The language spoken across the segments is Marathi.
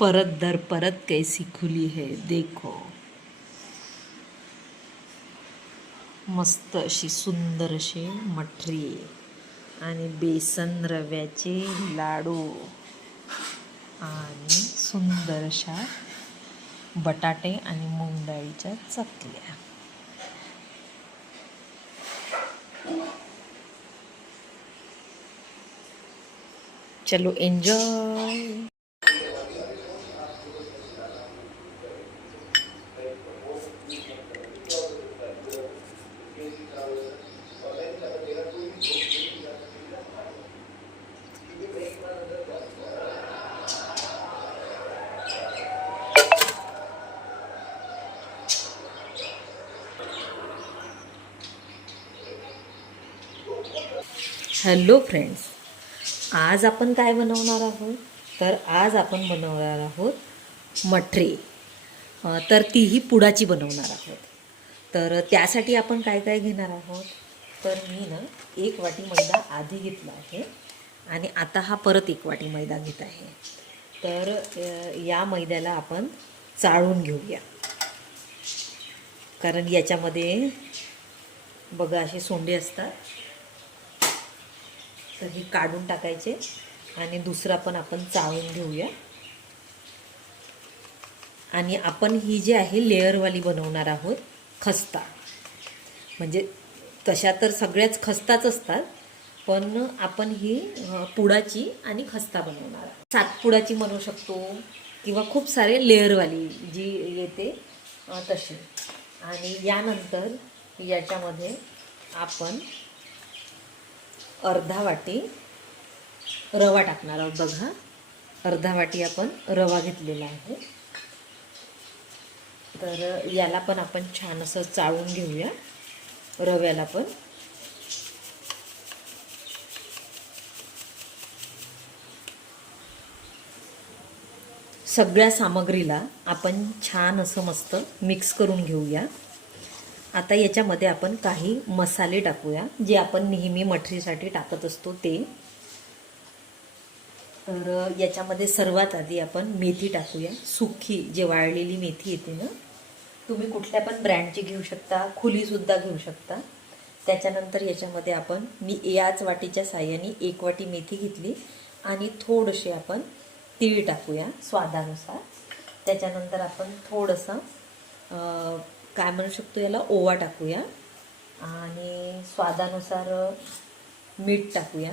परत दर परत कैसी खुली है देखो. मस्त अशी सुंदर अशी मठरी आणि बेसन रव्याचे लाडू आणि सुंदर अशा बटाटे आणि मूग डाळीच्या चकल्या. चलो एन्जॉय. हॅलो फ्रेंड्स, आज आपण काय बनवणार आहोत? तर आज आपण बनवणार आहोत मठरी. तर तीही पुडाची बनवणार आहोत. तर त्यासाठी आपण काय काय घेणार आहोत? तर मी ना 1 वाटी मैदा आधी घेतला आहे आणि आता हा परत 1 वाटी मैदा घेत आहे. तर या मैद्याला आपण चाळून घेऊया, कारण याच्यामध्ये बघा असे सोंडे असतात. तर हे काढून टाकायचे आणि दुसरा पण आपण चाळून घेऊया. आणि आपण ही जी आहे लेअरवाली बनवणार आहोत खस्ता. म्हणजे तशा तर सगळ्याच खस्ताच असतात, पण आपण ही पुडाची आणि खस्ता बनवणार आहोत. सातपुडाची बनवू शकतो किंवा खूप सारे लेअरवाली जी येते तशी. आणि यानंतर याच्यामध्ये आपण अर्धा वाटी रवा टाकणार आहोत. बघा, अर्धा वाटी आपण रवा घेतलेला आहे. तर याला पण आपण छान असं चाळून घेऊया, रव्याला पण. सगळ्या सामग्रीला आपण छान असं मस्त मिक्स करून घेऊया. आता याच्यामध्ये आपण काही मसाले टाकूया, जे आपण नेहमी मठरीसाठी टाकत असतो ते. तर याच्यामध्ये सर्वात आधी आपण मेथी टाकूया, सुकी जे वाळलेली मेथी येते ना, तुम्ही कुठल्या पण ब्रँडची घेऊ शकता, खुलीसुद्धा घेऊ शकता. त्याच्यानंतर याच्यामध्ये आपण मी याच वाटीच्या साह्याने 1 वाटी मेथी घेतली आणि थोडेसे आपण तीळ टाकूया स्वादानुसार. त्याच्यानंतर आपण थोडंसं काय म्हणू शकतो याला, ओवा टाकूया आणि स्वादानुसार मीठ टाकूया.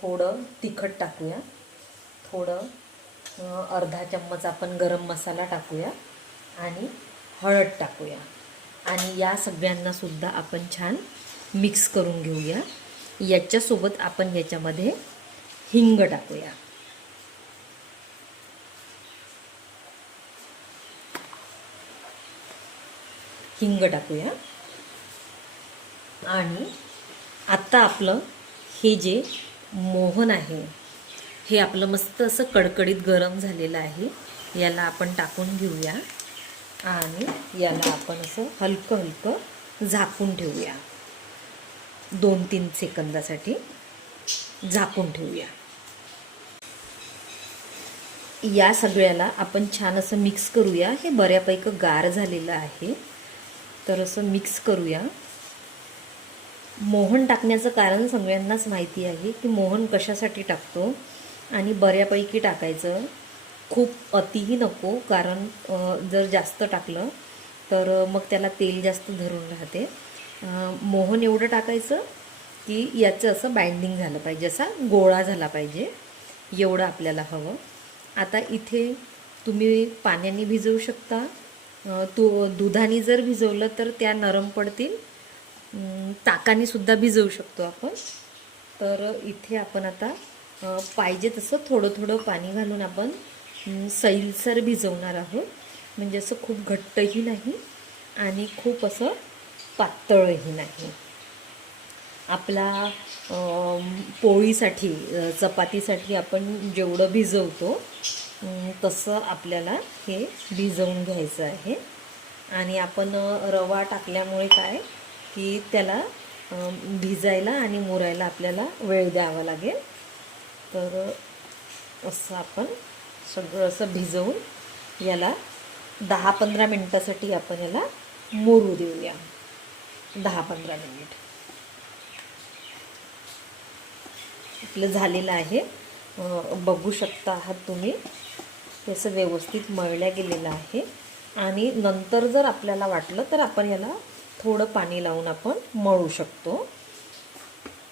थोडं तिखट टाकूया, थोडं अर्धा चम्मच आपण गरम मसाला टाकूया आणि हळद टाकूया. आणि या सगळ्यांना सुद्धा आपण छान मिक्स करून घेऊया. याच्यासोबत आपण याच्यामध्ये हिंग टाकूया. हिंग टाकूया. आणि आता आपलं हे जे मोहन आहे हे आपलं मस्त असं कडकडीत गरम झालेलं आहे. याला आपण टाकून घेऊया आणि याला आपण असं हलकं हलकं झाकून ठेवूया. 2-3 सेकंदासाठी झाकून ठेवूया. या सगळ्याला आपण छान असं मिक्स करूया. हे बऱ्यापैकी गार झालेलं आहे, तर असं मिक्स करूया. मोहन टाकण्याचं कारण सगळ्यांनाच माहिती आहे की मोहन कशासाठी टाकतो, आणि बऱ्यापैकी टाकायचं, खूप अतिही नको, कारण जर जास्त टाकलं तर मग त्याला तेल जास्त धरून राहते. मोहन एवढं टाकायचं की याचं असं बाइंडिंग झालं पाहिजे, असा गोळा झाला पाहिजे, एवढं आपल्याला हवं. आता इथे तुम्ही पाण्याने भिजवू शकता, दुधाने जर भिजवलं तर त्या नरम पडतील, ताकाने सुद्धा भिजवू शकतो आपण. तर इथे आपण आता पाहिजे तसं थोडं थोडं पाणी घालून आपण सैलसर भिजवणार आहोत. म्हणजे असं खूप घट्टही नाही आणि खूप असं पातळही नाही. आपला पोळीसाठी, चपातीसाठी आपण जेवढं भिजवतो तसं आपल्याला हे भिजवून घ्यायचं आहे. आणि आपण रवा टाकल्यामुळे काय की त्याला भिजायला आणि मुरायला आपल्याला वेळ द्यावा लागेल. तर असं आपण सगळं असं भिजवून याला 10-15 मिनटासाठी आपण याला मुरू देऊया. 10-15 मिनिट आपलं झालेलं आहे. बघू शकता आहात तुम्ही, हे असं व्यवस्थित मळल्या गेलेलं आहे. आणि नंतर जर आपल्याला वाटलं तर आपण याला थोडं पाणी लावून आपण मळू शकतो.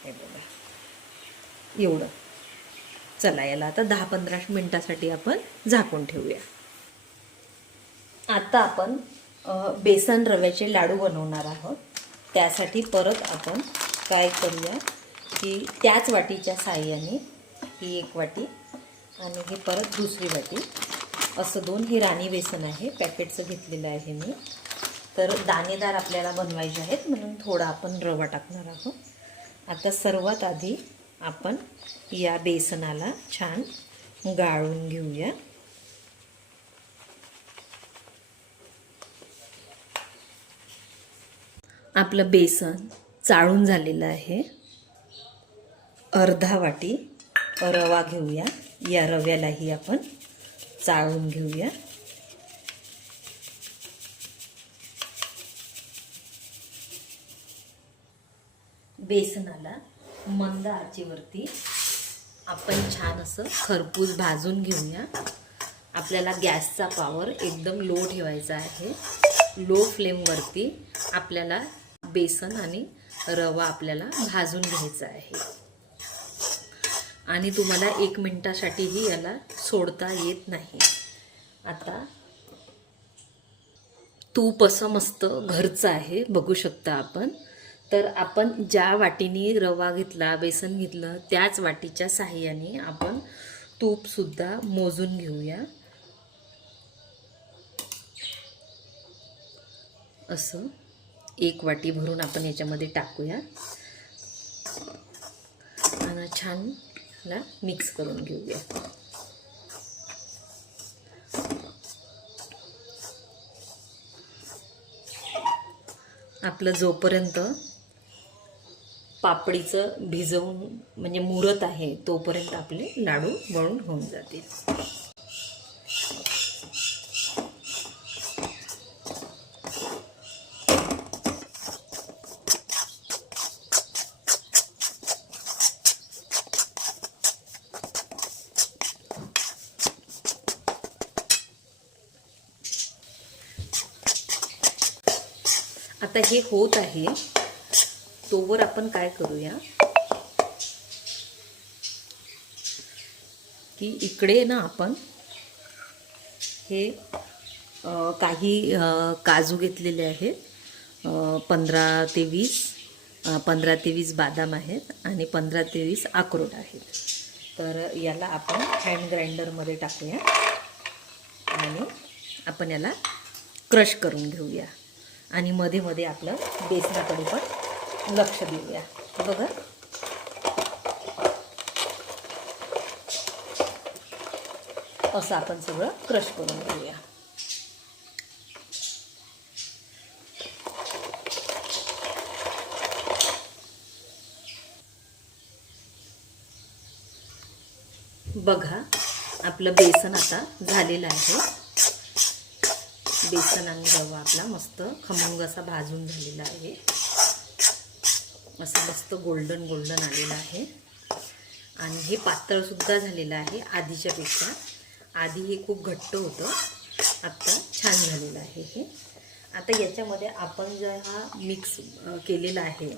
हे बघा एवढं. चला याला आता 10-15 मिनटासाठी आपण झाकून ठेवूया. आता आपण बेसन रव्याचे लाडू बनवणार आहोत. त्यासाठी परत आपण काय करूया की त्याच वाटीच्या साहाय्याने ही एक वाटी आणि ही परत दुसरी वाटी असं 2, हे राणी बेसन आहे, पॅकेटचं घेतलेलं आहे मी. तर दाणेदार आपल्याला बनवायचे आहेत म्हणून थोडा आपण रवा टाकणार आहोत. आता सर्वात आधी आपण या बेसनाला छान गाळून घेऊया. आपलं बेसन चाळून झालेलं आहे. अर्धा वाटी रवा घेऊया. या रव्यालाही आपण चाळून घेऊया. बेसनाला मंद आचेवरती आपण छान असं खरपूस भाजून घेऊया. आपल्याला गॅसचा पॉवर एकदम लो ठेवायचा आहे. लो फ्लेमवरती आपल्याला बेसन आणि रवा आपल्याला भाजून घ्यायचा आहे. आणि तुम्हाला 1 मिनिटासाठीही याला सोडता येत नाही. आता तूप असं मस्त घरचं आहे, बघू शकता आपण. तर आपण ज्या वाटीने रवा घेतला, बेसन घेतलं, त्याच वाटीच्या साहाय्याने आपण तूपसुद्धा मोजून घेऊया. असं 1 वाटी भरून आपण याच्यामध्ये टाकूया आणि छान मिक्स करून घेऊया. आपलं जोपर्यंत पापडीचं भिजवून म्हणजे मुरत आहे तोपर्यंत आपले लाडू वळून होऊन जातील. आता हे होत आहे तोवर आपण काय करूया की इकडे ना आपण हे काही काजू घेतलेले आहेत. 15 ते 20 बादाम आहेत आणि 15 ते 20 अक्रोड आहेत. तर याला आपण हँड ग्राइंडरमध्ये टाकूया आणि आपण याला क्रश करून घेऊया. आणि मध्ये मध्ये आपलं बेसनाकडे पण लक्ष देऊया. बघा असं आपण सगळं क्रश करून घेऊया. बघा आपलं बेसन आता झालेलं आहे. बेसन आणि रवा आपला मस्त खमंग असा भाजून झालेला आहे. असं मस्त गोल्डन गोल्डन आलेलं आहे. आणि हे पातळसुद्धा झालेलं आहे आधीच्या पेक्षा. आधी हे खूप घट्ट होतं, आत्ता छान झालेलं आहे हे. आता याच्यामध्ये आपण जो हा मिक्स केलेला आहे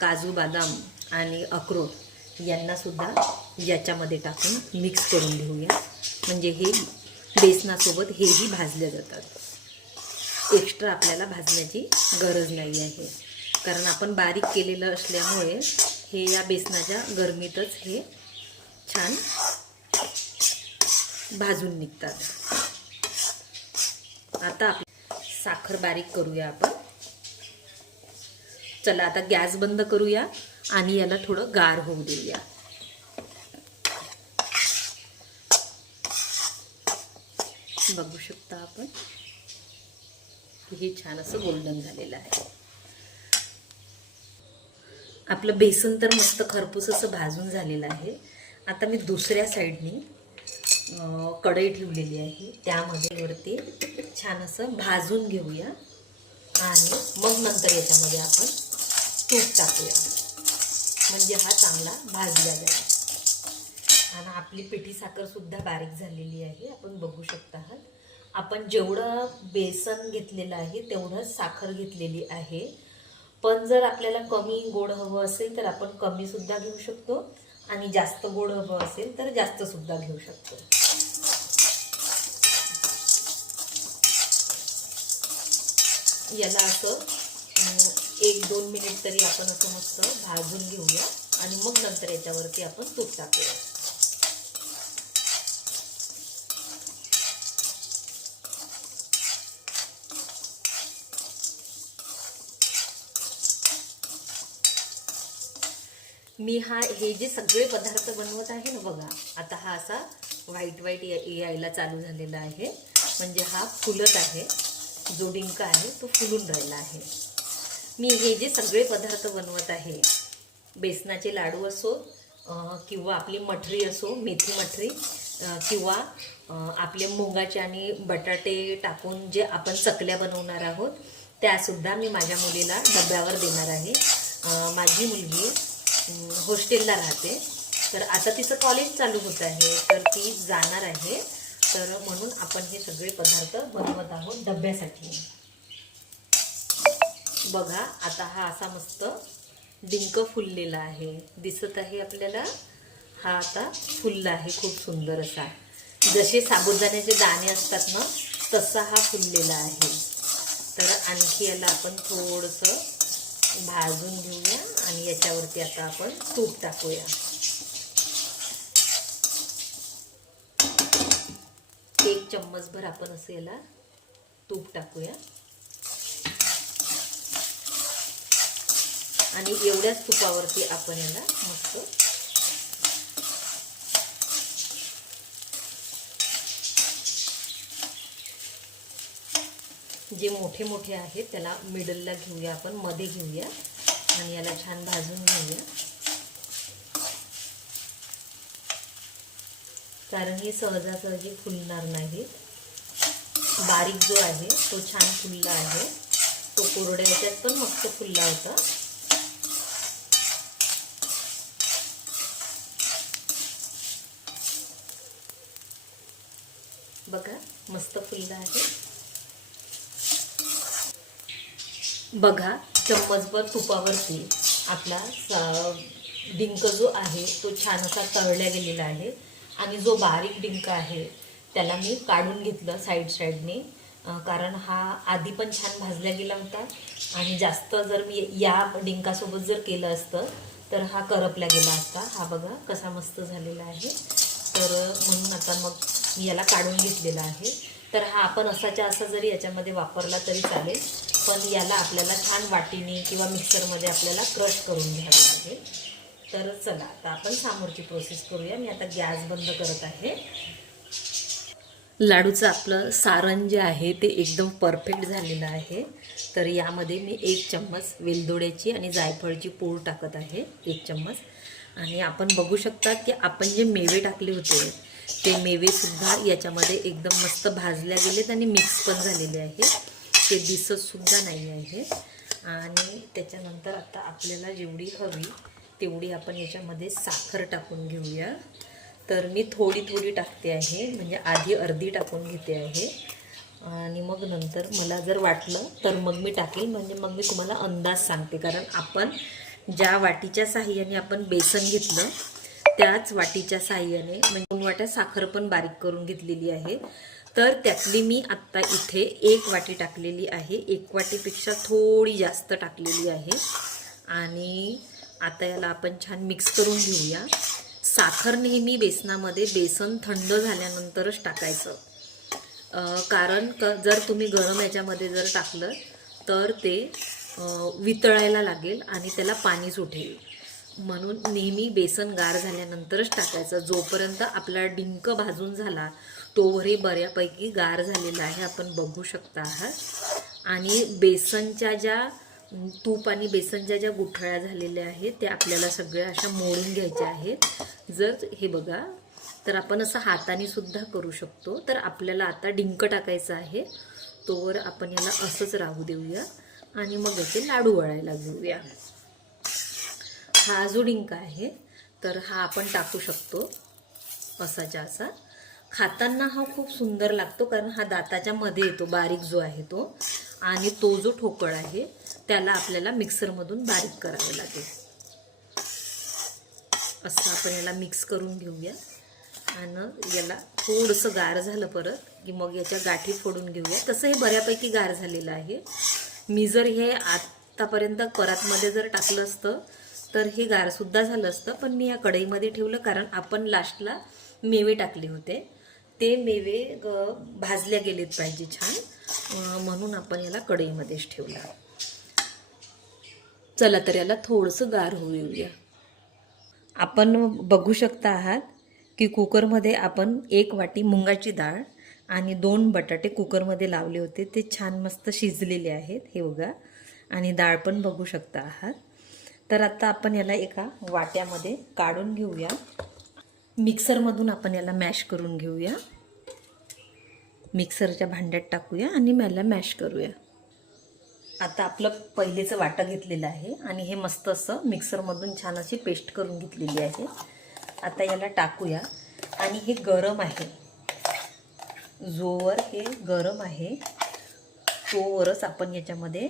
काजू बदाम आणि अक्रोड यांनासुद्धा याच्यामध्ये टाकून मिक्स करून घेऊया. म्हणजे हे बेसनासोबत हेही भाजले जातात. एक्स्ट्रा आपल्याला भाजण्याची गरज नाही आहे, कारण आपण बारीक केलेलं असल्यामुळे हे या बेसनाच्या गरमीतच हे छान भाजून निघतात. आता साखर बारीक करूया आपण. चला आता गॅस बंद करूया आणि याला थोडं गार होऊ देऊया. बघू शकता आपण हे छान असं गोल्डन झालेलं आहे. आपलं बेसन तर मस्त खरपूस असं भाजून झालेलं आहे. आता मी दुसऱ्या साईडने कढई ठेवलेली आहे, त्यामध्ये वरती छान असं भाजून घेऊया आणि मग नंतर याच्यामध्ये आपण तूप टाकूया, म्हणजे हा चांगला भाजला जाईल. आणि आपली पिठी साखर सुद्धा बारीक झालेली आहे, आपण बघू शकता आहात. आपण जेवढं बेसन घेतलेलं आहे तेवढंच साखर घेतलेली आहे. पण जर आपल्याला कमी गोड हवं असेल तर आपण कमी सुद्धा घेऊ शकतो आणि जास्त गोड हवं असेल तर जास्त सुद्धा घेऊ शकतो. याला असं 1-2 मिनिट तरी आपण असं मस्त भाजून घेऊया आणि मग नंतर याच्यावरती आपण तूप टाकूया. मी हे जे सगळे पदार्थ बनवत आहे ना बघा, आता हा असा व्हाईट यायला चालू झालेला आहे, म्हणजे हा फुलत आहे. जो डिंक आहे तो फुलून राहिला आहे. मी हे जे सगळे पदार्थ बनवत आहे, बेसनाचे लाडू असो किंवा आपली मठरी असो, मेथी मठरी, किंवा आपले मुगाचे आणि बटाटे टाकून जे आपण चकल्या बनवणार आहोत, त्यासुद्धा मी माझ्या मुलीला डब्यावर देणार आहे. माझी मुलगी हॉस्टेलला राहते, तर आता तिचं कॉलेज चालू होत आहे, तर ती जाणार आहे. तर म्हणून आपण हे सगळे पदार्थ बनवत आहोत डब्यासाठी. बघा, आता हा असा मस्त डिंक फुललेला आहे, दिसत आहे आपल्याला. हा आता फुलला आहे खूप सुंदर असा, जसे साबुदाण्याचे दाणे असतात ना तसा हा फुललेला आहे. तर आणखी याला आपण थोडंसं भाजून घेऊया आणि याच्यावरती आता आपण तूप टाकूया. 1 चम्मचभर आपण असं याला तूप टाकूया आणि एवढ्याच तुपावरती आपण याला मस्त जे मोठे मोठे आहेत त्याला मिडलला घेऊया, आपण मध्ये घेऊया आणि याला छान भाजून घेऊया, कारण हे सहजासहजी फुलणार नाही. बारीक जो आहे तो छान फुलला आहे, तो कोरड्या ह्याच्यात पण मस्त फुलला होता. बघा, मस्त फुलला आहे. बघा, चम्मचभर तुपावरती आपला डिंक जो आहे तो छान असा तळल्या गेलेला आहे आणि जो बारीक डिंक आहे त्याला मी काढून घेतलं साईडने, कारण हा आधी पण छान भाजला गेला होता आणि जास्त जर मी या डिंकासोबत जर केलं असतं तर हा करपला गेला असता. हा बघा कसा मस्त झालेला आहे. तर म्हणून आता मग मी याला काढून घेतलेला आहे. तर हा आपण असाच्या असा जरी याच्यामध्ये वापरला तरी चालेल, पण याला आपल्याला छान वाटीने किंवा मिक्सरमध्ये आपल्याला क्रश करून घ्यावं लागेल. तर चला आता आपण समोरची प्रोसेस करूया. मी आता गॅस बंद करत आहे. लाडूचं आपलं सारण जे आहे ते एकदम परफेक्ट झालेलं आहे. तर यामध्ये मी 1 चम्मच वेलदोड्याची आणि जायफळची पूड टाकत आहे, 1 चम्मच. आणि आपण बघू शकता की आपण जे मेवे टाकले होते ते मेवेसुद्धा याच्यामध्ये एकदम मस्त भाजल्या गेलेत आणि मिक्स पण झालेले आहेत, ते दिसतसुद्धा नाही आहे. आणि त्याच्यानंतर आता आपल्याला जेवढी हवी तेवढी आपण याच्यामध्ये साखर टाकून घेऊया. तर मी थोडी टाकते आहे, म्हणजे आधी अर्धी टाकून घेते आहे आणि मग नंतर मला जर वाटलं तर मग मी टाकेल, म्हणजे मग मी तुम्हाला अंदाज सांगते. कारण आपण ज्या वाटीच्या साहाय्याने आपण बेसन घेतलं त्याच वाटीच्या साहाय्याने म्हणजे 2 वाट्या साखर पण बारीक करून घेतलेली आहे. तर त्यातली मी आत्ता इथे 1 वाटी टाकलेली आहे, 1 वाटीपेक्षा थोडी जास्त टाकलेली आहे. आणि आता याला आपण छान मिक्स करून घेऊया. साखर नेहमी बेसनामध्ये बेसन थंड झाल्यानंतरच टाकायचं, कारण जर तुम्ही गरम याच्यामध्ये जर टाकलं तर ते वितळायला लागेल आणि त्याला पाणी सुटेल. म्हणून नेहमी बेसन गार झाल्यानंतरच टाकायचं. जोपर्यंत आपला डिंक भाजून झाला तोवरही बऱ्यापैकी गार झालेला आहे, आपण बघू शकता आहात. आणि बेसनच्या ज्या तूप आणि बेसनच्या ज्या गुठळ्या झालेल्या आहेत त्या आपल्याला सगळ्या अशा मोडून घ्यायच्या आहेत. जर हे बघा, तर आपण असं हाताने सुद्धा करू शकतो. तर आपल्याला आता डिंक टाकायचा आहे, तोवर आपण याला असंच राहू देऊया आणि मग याचे लाडू वळायला घेऊया. हा जो डिंक आहे तर हा आपण टाकू शकतो असाच्या असा. खाताना हा खूप सुंदर लागतो, कारण हा दाताच्या मध्ये येतो बारीक जो आहे तो, आणि तो जो ठोकळ आहे त्याला आपल्याला मिक्सरमधून बारीक करावं लागेल. असं आपण याला मिक्स करून घेऊया आणि याला थोडंसं गार झालं परत की मग याच्या गाठी फोडून घेऊया. तसं हे बऱ्यापैकी गार झालेलं आहे. मी जर हे आतापर्यंत परातमध्ये जर टाकलं असतं तर हे गारसुद्धा झालं असतं, पण मी या कढईमध्ये ठेवलं कारण आपण लास्टला मेवे टाकले होते. ते मेवे भाजल्या गेलेत पाहिजे छान, म्हणून आपण याला कढईमध्येच ठेवलं. चला तर याला थोडंसं गार होऊ देऊया. आपण बघू शकता आहात की कुकरमध्ये आपण 1 वाटी मुंगाची डाळ आणि 2 बटाटे कुकरमध्ये लावले होते. ते छान मस्त शिजलेले आहेत हे बघा, आणि डाळ पण बघू शकता आहात. तर आता आपण याला एका वाट्यामध्ये काढून घेऊया. मिक्सरमधून आपण याला मॅश करून घेऊया. मिक्सरच्या भांड्यात टाकूया आणि याला मॅश करूया. आता आपलं पहिलेचं वाटं घेतलेलं आहे आणि हे मस्त असं मिक्सरमधून छान अशी पेस्ट करून घेतलेली आहे. आता याला टाकूया आणि हे गरम आहे, जोवर हे गरम आहे तोवरच आपण याच्यामध्ये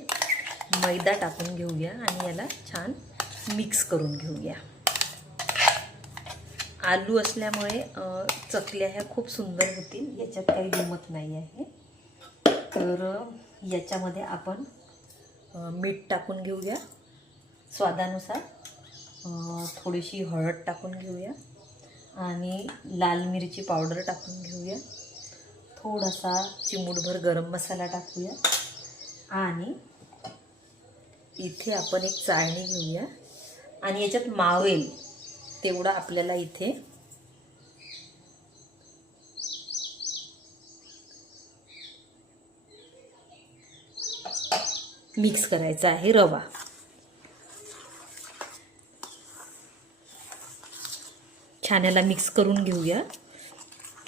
मैदा टाकून घेऊया आणि याला छान मिक्स करून घेऊया. आलू असल्यामुळे चकल्या ह्या खूप सुंदर होतील, याच्यात काही दुमत नाही आहे. तर याच्यामध्ये आपण मीठ टाकून घेऊया स्वादानुसार, थोडीशी हळद टाकून घेऊया आणि लाल मिरची पावडर टाकून घेऊया. थोडासा चिमूटभर गरम मसाला टाकूया आणि इथे आपण एक चाळणी घेऊया आणि याच्यात मावेल तेवढा आपल्याला इथे मिक्स करायचा आहे रवा. छान याला मिक्स करून घेऊया.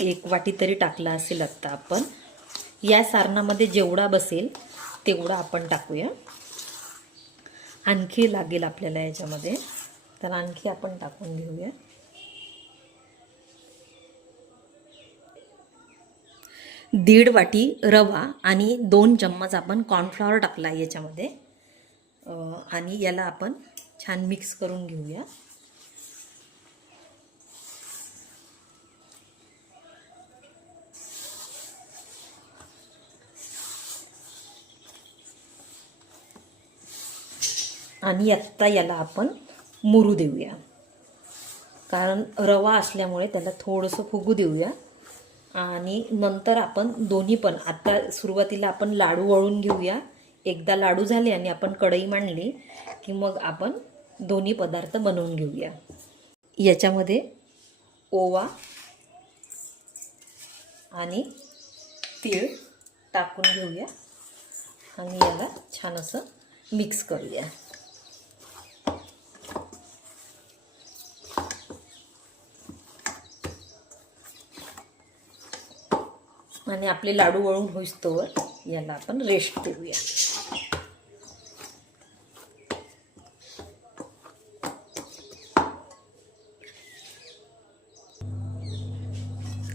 1 वाटी तरी टाकला असेल आता आपण. या सारणामध्ये जेवढा बसेल तेवढा आपण टाकूया. आणखी लागेल आपल्याला याच्यामध्ये, तर आणखी आपण टाकून घेऊया. 1.5 वाटी रवा आणि 2 चम्मच आपण कॉर्नफ्लॉवर टाकला याच्यामध्ये, आणि याला आपण छान मिक्स करून घेऊया. आणि आत्ता याला आपण मुरू देऊया, कारण रवा असल्यामुळे त्याला थोडंसं फुगू देऊया. आणि नंतर आपण दोन्ही पण, आता सुरुवातीला आपण लाडू वळून घेऊया. एकदा लाडू झाले आणि आपण कढई मांडली की मग आपण दोन्ही पदार्थ बनवून घेऊया. याच्यामध्ये ओवा आणि तीळ टाकून घेऊया आणि याला छान असं मिक्स करूया. आणि आपले लाडू वळून होईस्तोवर याला आपण रेस्ट देऊया.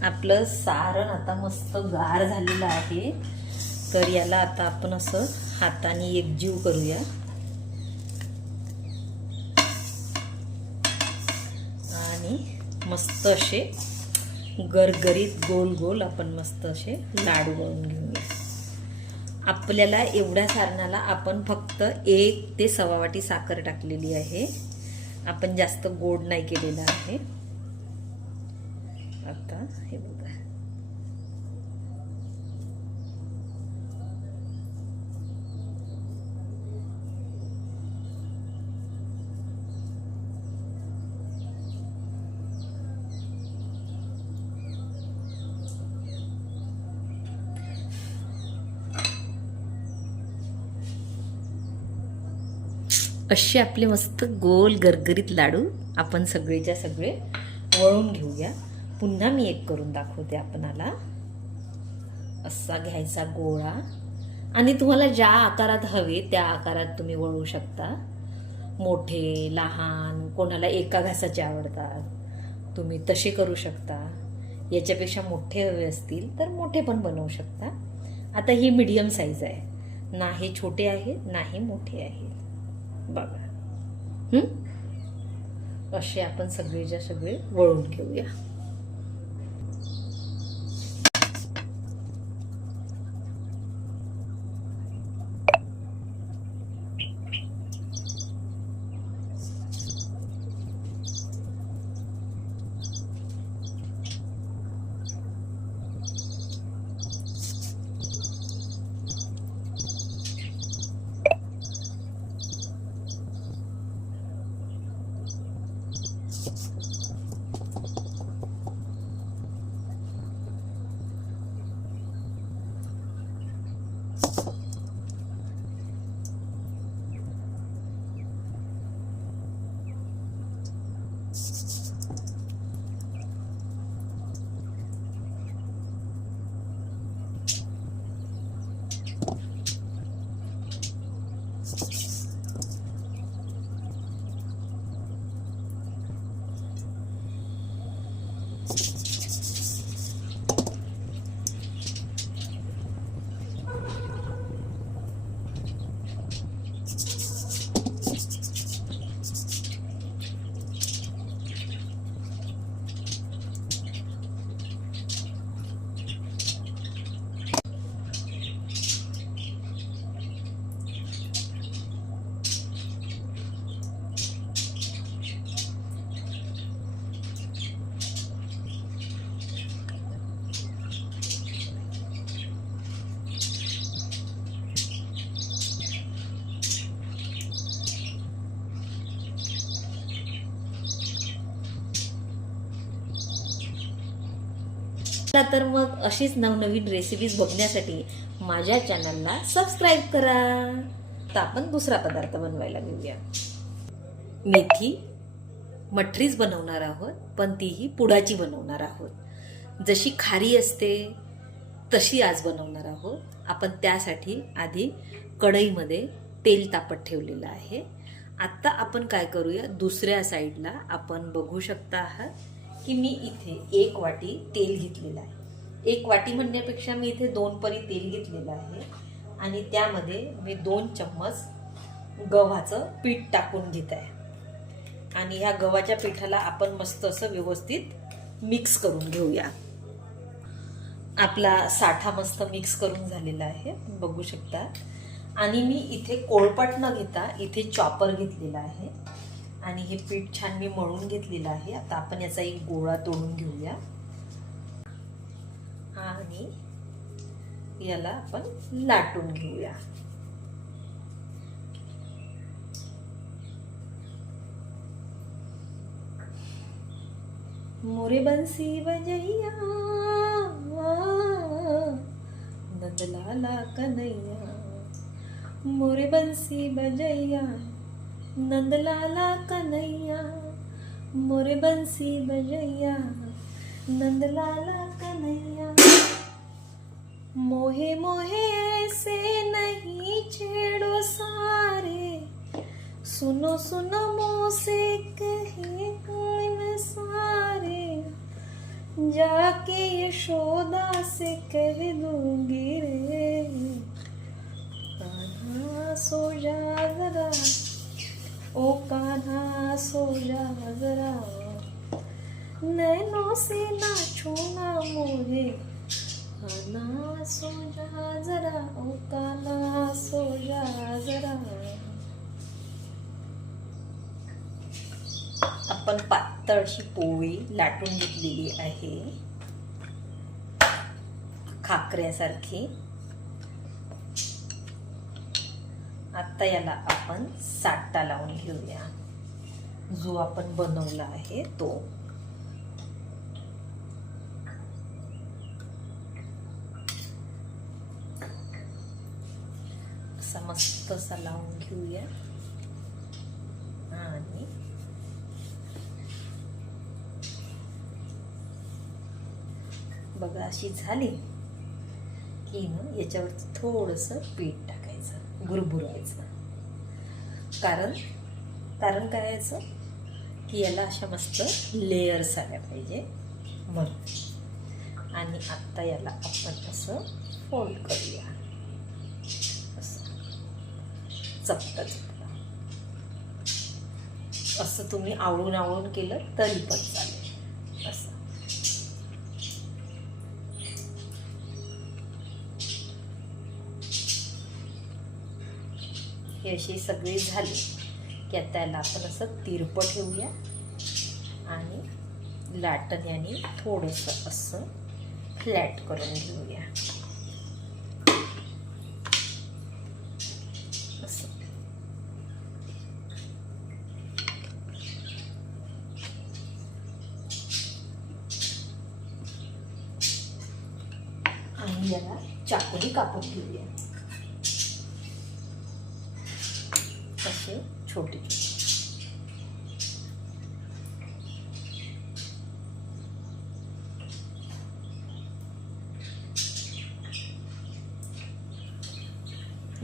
आपलं सारण आता मस्त गार झालेलं आहे. तर याला आता आपण असं हाताने एकजीव करूया आणि मस्त असे गरगरीत गोल गोल आपण मस्त असे लाडू वळून घेऊया. आपल्याला एवढ्या सारणाला आपण फक्त 1 ते 1.25 वाटी साखर टाकलेली आहे. आपण जास्त गोड नाही केलेला आहे. आता हे बघा, असे आपले मस्त गोल गरगरीत लाडू आपण सगळेच्या सगळे वळून घेऊया. पुन्हा मी एक करून दाखवते आपणाला. असा घ्यायचा गोळा आणि तुम्हाला ज्या आकारात हवे त्या आकारात तुम्ही वळू शकता. मोठे लहान, कोणाला एका घासाचे आवडतात तुम्ही तसे करू शकता. याच्यापेक्षा मोठे हवे असतील तर मोठे पण बनवू शकता. आता ही मीडियम साईज आहे, ना हे छोटे आहेत ना हे मोठे आहेत बघा. असे आपण सगळेच्या सगळे वळून घेऊया. तर मग अशीच नवनवीन रेसिपीज बघण्यासाठी माझ्या चॅनलला सबस्क्राईब करा. आता आपण दुसरा पदार्थ बनवायला घेऊया. मेथी मठरीच बनवणार आहोत, पण तीही पुडाची बनवणार आहोत. जशी खारी असते तशी आज बनवणार आहोत आपण. त्यासाठी आधी कढईमध्ये तेल तापत ठेवलेलं आहे. आता आपण काय करूया, दुसऱ्या साईडला आपण बघू शकता आहात की मी इथे 1 वाटी तेल घेतलेलं आहे. 1 वाटी म्हणण्यापेक्षा मी इथे 2 परी तेल घेतलेलं आहे आणि त्यामध्ये मी 2 चम्मच गव्हाचं पीठ टाकून घेत आहे. आणि ह्या गव्हाच्या पिठाला आपण मस्त असं व्यवस्थित मिक्स करून घेऊया. आपला साठा मस्त मिक्स करून झालेला आहे बघू शकता. आणि मी इथे कोळपट न घेता इथे चॉपर घेतलेला आहे आणि हे पीठ छान मी मळून घेतलेलं आहे. आता आपण याचा एक गोळा तोडून घेऊया आणि याला आपण लाटून घेऊया. मोरे बंसी बजैया नंदलाला कन्हैया, मोरे बंसी बजैया नंदलाला कन्हैया, मोरे बंसी बजैया नंदलाला कन्हैया. मोहे मोहे ऐसे नहीं छेड़ो सारे, सुनो सुनो मोसे कहे कान सारे, जाके यशोदा से कह दूंगी रे, कान्हा सो जा जरा, ओ कान्हा सो जा जरा, नैनों से ना छूना मोहे, कान्हा सो जा जरा, ओ कान्हा सो जा जरा. आपण पातळशी पोळी लाटून घेतलेली आहे खाकऱ्यासारखी. आता याला आपण साठा लावून घेऊया जो आपण बनवला आहे तो. असा मस्त असा लावून घेऊया आणि बघा अशी झाली की ना याच्यावरती थोडंसं पीठ टाकायचं, बुरबुरायचं. कारण काय याचं की याला अशा मस्त लेयर्स आल्या पाहिजे म्हणून. आणि आत्ता याला आपण असं फोल्ड करूया, असं चपटा चपटा. असं तुम्ही आवळून केलं तरी पण चालेल. असं हे अशी सगळी झाली की आता त्याला आपण असं तिरपं ठेवूया आणि लाटण्याने थोडंसं असं फ्लॅट करून घेऊया. असं आणि याला चाकूने कापून घेऊया, असे छोटे छोटे.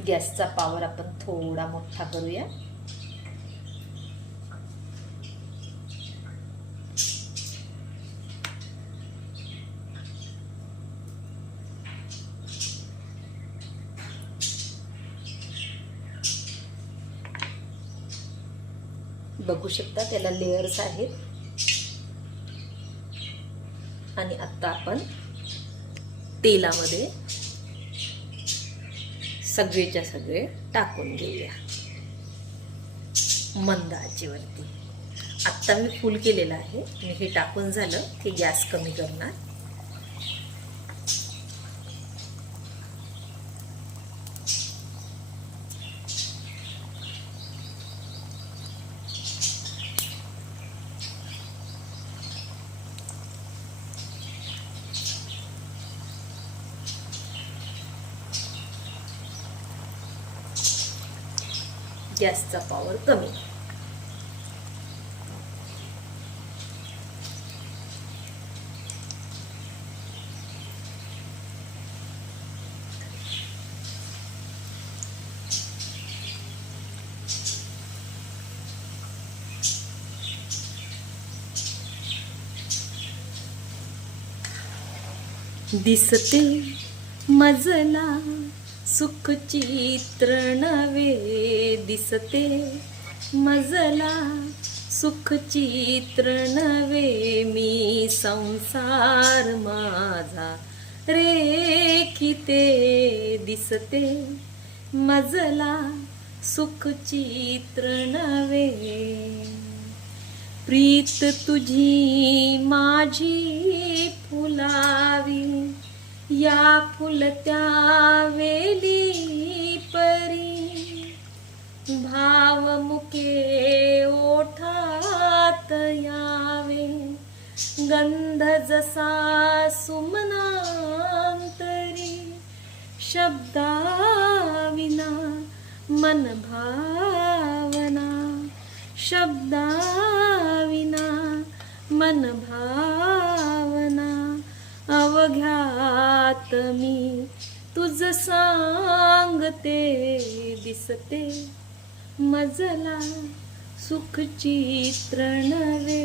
गॅसचा पॉवर आपण थोडा मोठा करूया. बघू शकता त्याला लेयर्स आहेत. आणि आता आपण तेलामध्ये सगळेच्या सगळे टाकून घेऊया मंद आचेवरती. आत्ता मी फुल केलेलं आहे. मी हे टाकून झालं की गॅस कमी करणार. गॅसचा पॉवर कमी. दिसते मजला सुख चित्र नवे, दिसते मजला सुख चित्र नवे, मी संसार माझा रेखिते, दिसते मजला सुख चित्र नवे. प्रीत तुझी माझी फुलावी, या फुलत्या वेली परी, भावमुखे ओठात यावे, गंध जसा सुमनांतरी, शब्दाविना मन भावना, शब्दाविना मन भावना, अवघ्यात मी तुझ सांगते, दिसते मजला सुख चित्र नवे.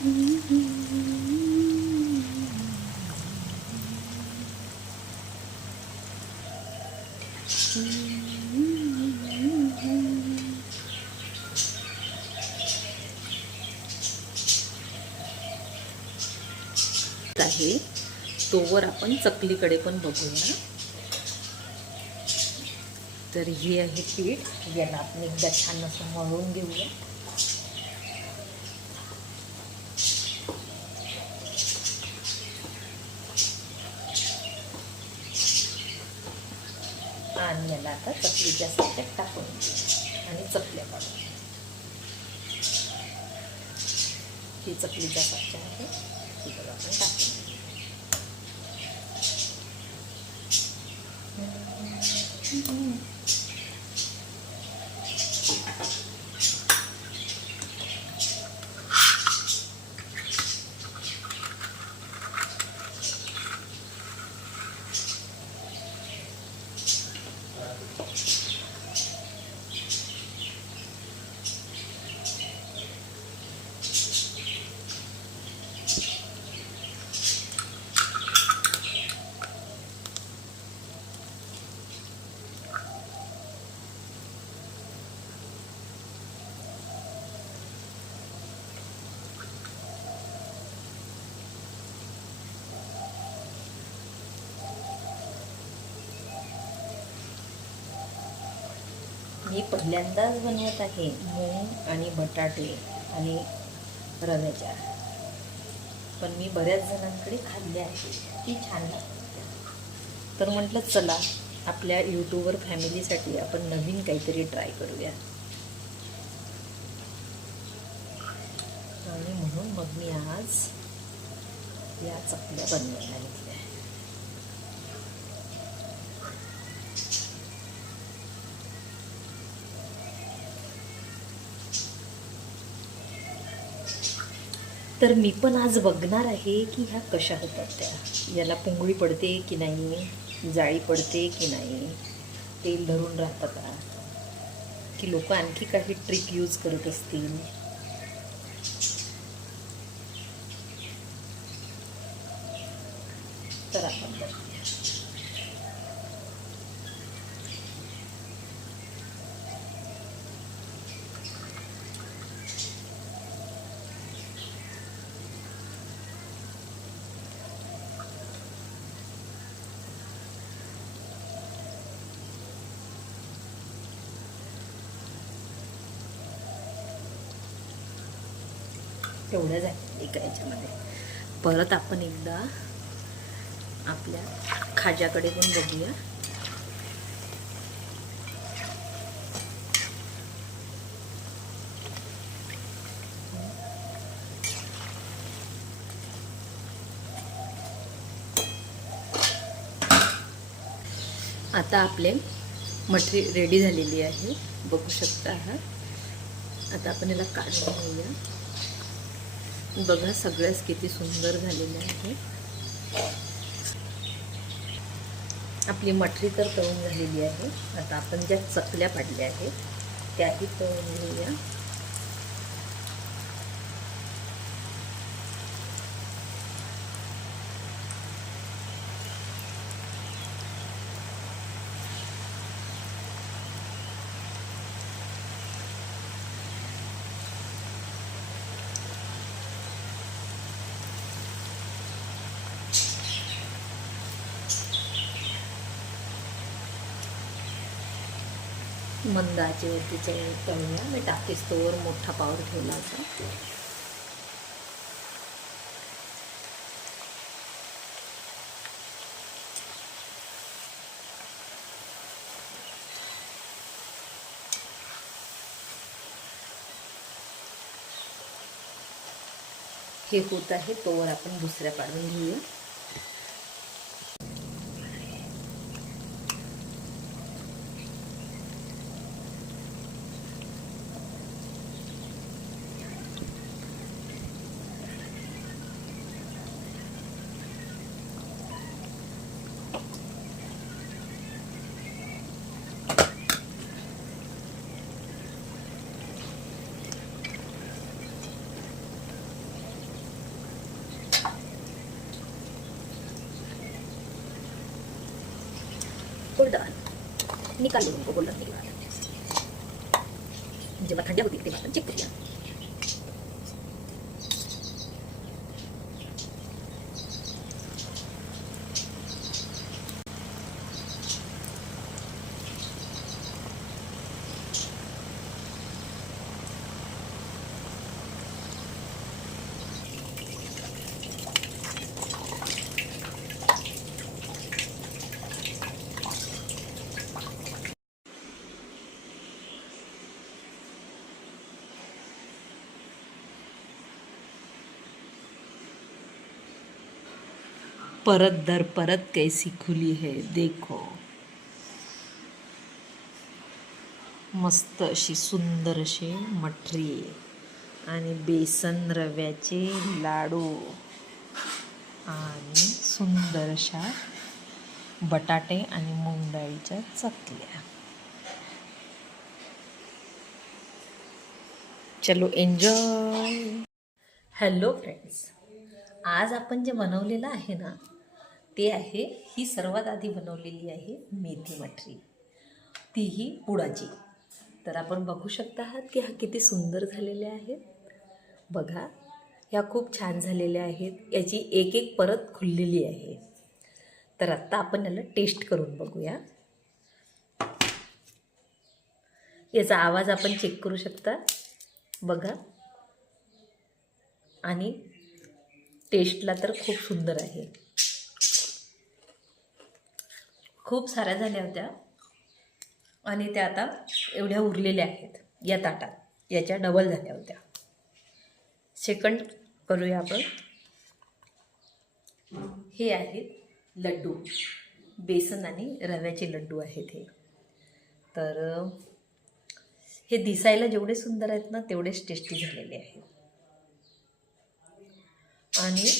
आहे तोवर आपण चकलीकडे पण बघूया. तर हे आहे पीठ, याला आपण एकदा छान असं मळून घेऊया. आणि याला आता चकलीच्या साच्यात टाकून आणि चकल्या काढून. ही चकलीच्या साच्या आहे, ती बघा आपण टाकून. मी पहिल्यांदाच बनवत आहे मूग आणि बटाटे आणि रव्याच्या, पण मी बऱ्याच जणांकडे खाल्ले आहे, ती छान लागते. तर म्हटलं चला आपल्या यूट्यूबर फॅमिलीसाठी आपण नवीन काहीतरी ट्राय करूया. आणि म्हणून मग मी आज या चकल्या बनवायला घेतल्या. तर मी पण आज बघणार आहे की ह्या कशा होतात त्या, याला पुंगळी पडते की नाही, जाळी पडते की नाही, तेल धरून राहतं का, की लोक आणखी काही ट्रिक यूज करत असतील. तर आपण बघूया. तेवढ्या झाल्या एका याच्यामध्ये. परत आपण एकदा आपल्या खाज्याकडे पण बघूया. आता आपले मठरी रेडी झालेली आहे, बघू शकता आहात. आता आपण याला काढून घेऊया. बघा सगळ्याच किती सुंदर झालेलं आहे. आपली मठरी तर तळून झालेली आहे. आता आपण ज्या चकल्या पाडल्या आहेत त्याही तळून घेऊया. मंद आचेवरती तळूया. मी टाकीस तोवर मोठा पावर ठेवला होता. हे होत आहे तोवर आपण दुसऱ्या पाडून घेऊया. गोल्डन निकाल उनको गोल्डन निकाल जेव्हा थंड्या होतील तेव्हा आपण चेक करूया. परत दर परत कैसी खुली है देखो. मस्त अशी सुंदर अशी मठरी आणि बेसन रव्याचे लाडू आणि सुंदर अशा बटाटे आणि मूग डाळीच्या चकल्या. चलो एन्जॉय. हॅलो फ्रेंड्स, आज आपण जे बनवलेलं आहे ना ते आहे, ही सर्वात आधी बनवलेली आहे मेथी मठरी, तीही पुडाची. तर आपण बघू शकता आहात की हा किती सुंदर झालेले आहेत. बघा, ह्या खूप छान झालेल्या आहेत. याची एक एक परत खुललेली आहे. तर आत्ता आपण याला टेस्ट करून बघूया. याचा आवाज आपण चेक करू शकता. बघा, आणि टेस्टला तर खूप सुंदर आहे. खूप साऱ्या झाल्या होत्या आणि त्या आता एवढ्या उरलेल्या आहेत या ताटात. याच्या डबल झाल्या होत्या. सेकंड करूया आपण. हे आहेत लड्डू, बेसन आणि रव्याचे लड्डू आहेत हे. तर हे दिसायला जेवढे सुंदर आहेत ना तेवढेच टेस्टी झालेले आहेत. आणि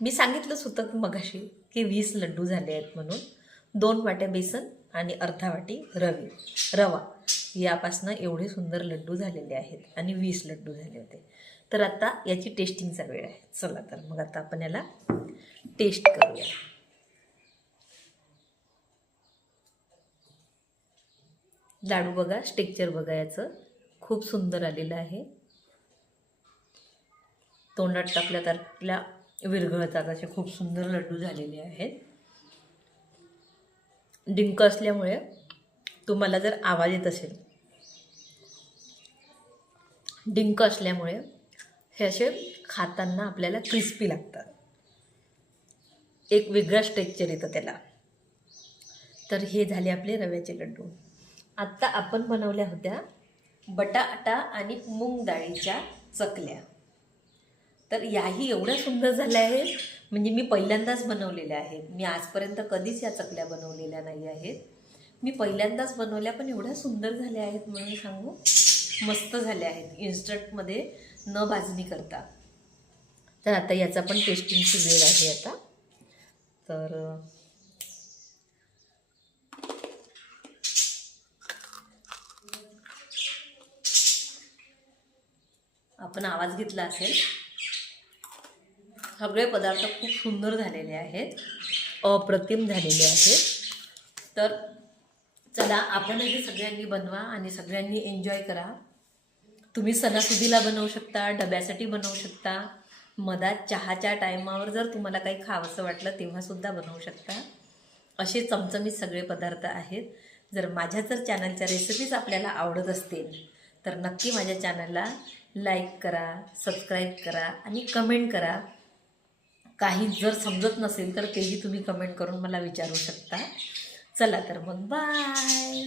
मी सांगितलंच होतं की मगाशी की 20 लड्डू झाले आहेत म्हणून. 2 वाट्या बेसन आणि अर्धा वाटी रवा यापासनं एवढे सुंदर लड्डू झालेले आहेत आणि 20 लड्डू झाले होते. तर आता याची टेस्टिंगचा वेळ आहे. चला तर मग आता आपण याला टेस्ट करूया. लाडू बघा, स्टेक्चर बघा, याचं खूप सुंदर आलेलं आहे. तोंडात टाकल्या विरघळतात असे खूप सुंदर लड्डू झालेले आहेत. डिंक असल्यामुळे तुम्हाला जर आवाज येत असेल, डिंक असल्यामुळे हे असे खाताना आपल्याला क्रिस्पी लागतात. एक वेगळा स्ट्रेक्चर येतं त्याला. तर हे झाले आपले रव्याचे लड्डू. आत्ता आपण बनवल्या होत्या बटाटा आणि मूग डाळीच्या चकल्या. तर याही एवढ्या सुंदर झाल्या आहेत, म्हणजे मी पहिल्यांदाच बनवलेल्या आहेत. मी आजपर्यंत कधीच या चकल्या बनवलेल्या नाही आहेत. मी पहिल्यांदाच बनवल्या, पण एवढ्या सुंदर झाल्या आहेत म्हणून सांगू. मस्त झाल्या आहेत, इन्स्टंटमध्ये न भाजणी करता. तर आता याचा पण टेस्टिंगची वेळ आहे आता. तर आपण आवाज घेतला असेल. सगळे पदार्थ खूप सुंदर झालेले आहेत, अप्रतिम झालेले आहेत. तर चला, आपणही सगळ्यांनी बनवा आणि सगळ्यांनी एन्जॉय करा. तुम्ही सणासुदीला बनवू शकता, डब्यासाठी बनवू शकता, मधात चहाच्या टायमावर जर तुम्हाला काही खावंसं वाटलं तेव्हासुद्धा बनवू शकता. असे चमचमीत सगळे पदार्थ आहेत. जर माझ्या चॅनलच्या रेसिपीज आपल्याला आवडत असतील तर नक्की माझ्या चॅनलला लाईक करा, सबस्क्राईब करा आणि कमेंट करा. काही जर समजत नसेल तर तेही तुम्ही कमेंट करून मला विचारू शकता. चला तर मग बाय.